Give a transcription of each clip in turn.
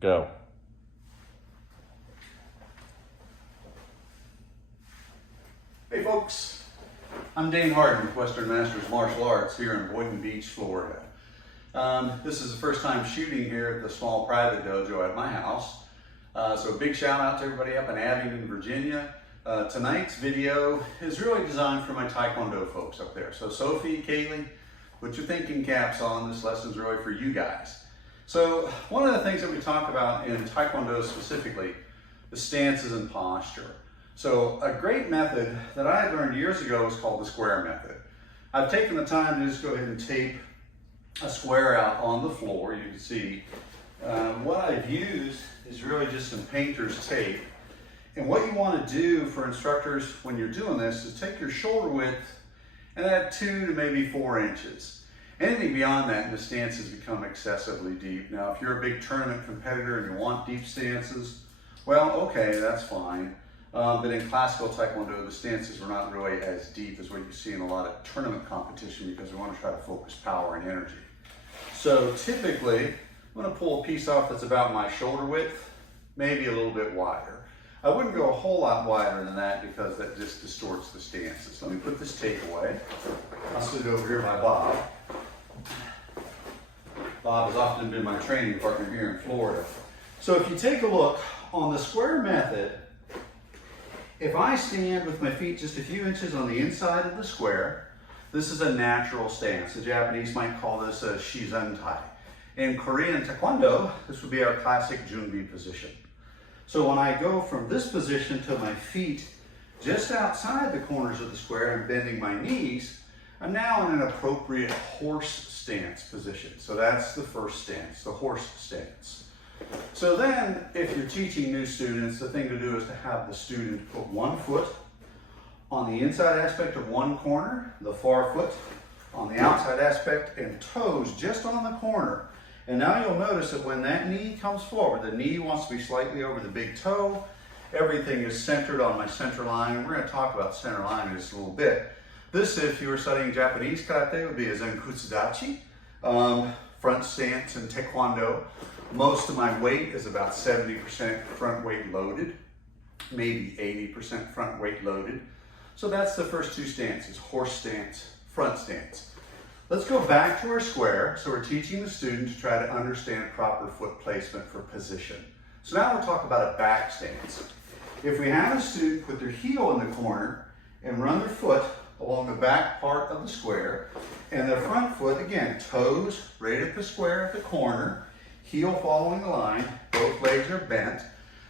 Go. Hey folks, I'm Dane Harden with Western Masters Martial Arts here in Boynton Beach, Florida. This is the first time shooting here at the small private dojo at my house. So a big shout out to everybody up in Abingdon, Virginia. Tonight's video is really designed for my Tae Kwon Do folks up there. So Sophie, Kaylee, put your thinking caps on. This lesson's really for you guys. So one of the things that we talk about in Tae Kwon Do specifically is stances and posture. So a great method that I had learned years ago is called the square method. I've taken the time to just go ahead and tape a square out on the floor. You can see what I've used is really just some painter's tape. And what you want to do for instructors when you're doing this is take your shoulder width and add 2 to maybe 4 inches. Anything beyond that, the stances become excessively deep. Now, if you're a big tournament competitor and you want deep stances, well, okay, that's fine. But in classical Tae Kwon Do, the stances are not really as deep as what you see in a lot of tournament competition because we want to try to focus power and energy. So typically, I'm going to pull a piece off that's about my shoulder width, maybe a little bit wider. I wouldn't go a whole lot wider than that because that just distorts the stances. Let me put this tape away. I'll sit over here by Bob. Bob has often been my training partner here in Florida. So if you take a look on the square method, if I stand with my feet just a few inches on the inside of the square, this is a natural stance. The Japanese might call this a shizentai. In Korean Taekwondo, this would be our classic Jhoon Rhee position. So when I go from this position to my feet just outside the corners of the square and bending my knees, I'm now in an appropriate horse stance position. So that's the first stance, the horse stance. So then, if you're teaching new students, the thing to do is to have the student put one foot on the inside aspect of one corner, the far foot on the outside aspect, and toes just on the corner. And now you'll notice that when that knee comes forward, the knee wants to be slightly over the big toe. Everything is centered on my center line. And we're going to talk about center line in just a little bit. This, if you were studying Japanese karate, would be a zenkutsudachi, front stance in Taekwondo. Most of my weight is about 70% front weight loaded, maybe 80% front weight loaded. So that's the first 2 stances, horse stance, front stance. Let's go back to our square. So we're teaching the student to try to understand proper foot placement for position. So now we'll talk about a back stance. If we have a student put their heel in the corner and run their foot along the back part of the square, and their front foot, again, toes right at the square at the corner, heel following the line, both legs are bent.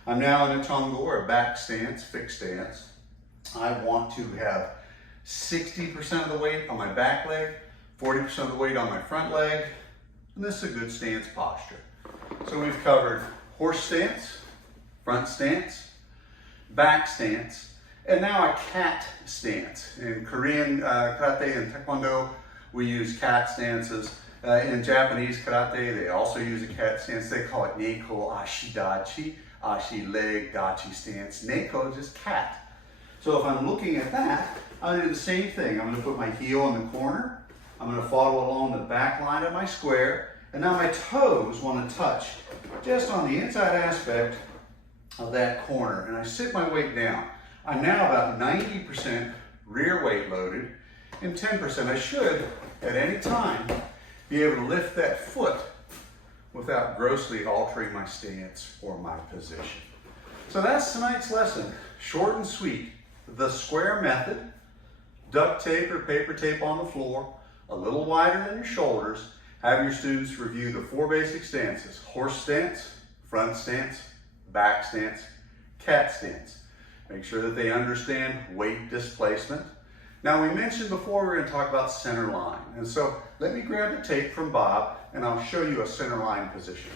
I'm now in a tongo or a back stance, fixed stance. I want to have 60% of the weight on my back leg, 40% of the weight on my front leg, and this is a good stance posture. So we've covered horse stance, front stance, back stance, and now a cat stance. In Korean karate and Taekwondo, we use cat stances. In Japanese karate, they also use a cat stance. They call it Neko Ashi Dachi, Ashi leg Dachi stance. Neko is just cat. So if I'm looking at that, I'll do the same thing. I'm going to put my heel in the corner. I'm going to follow along the back line of my square. And now my toes want to touch just on the inside aspect of that corner. And I sit my weight down. I'm now about 90% rear weight loaded and 10%. I should, at any time, be able to lift that foot without grossly altering my stance or my position. So that's tonight's lesson. Short and sweet. The square method, duct tape or paper tape on the floor, a little wider than your shoulders. Have your students review the 4 basic stances: horse stance, front stance, back stance, cat stance. Make sure that they understand weight displacement. Now, we mentioned before we're going to talk about center line. And so let me grab the tape from Bob and I'll show you a center line position.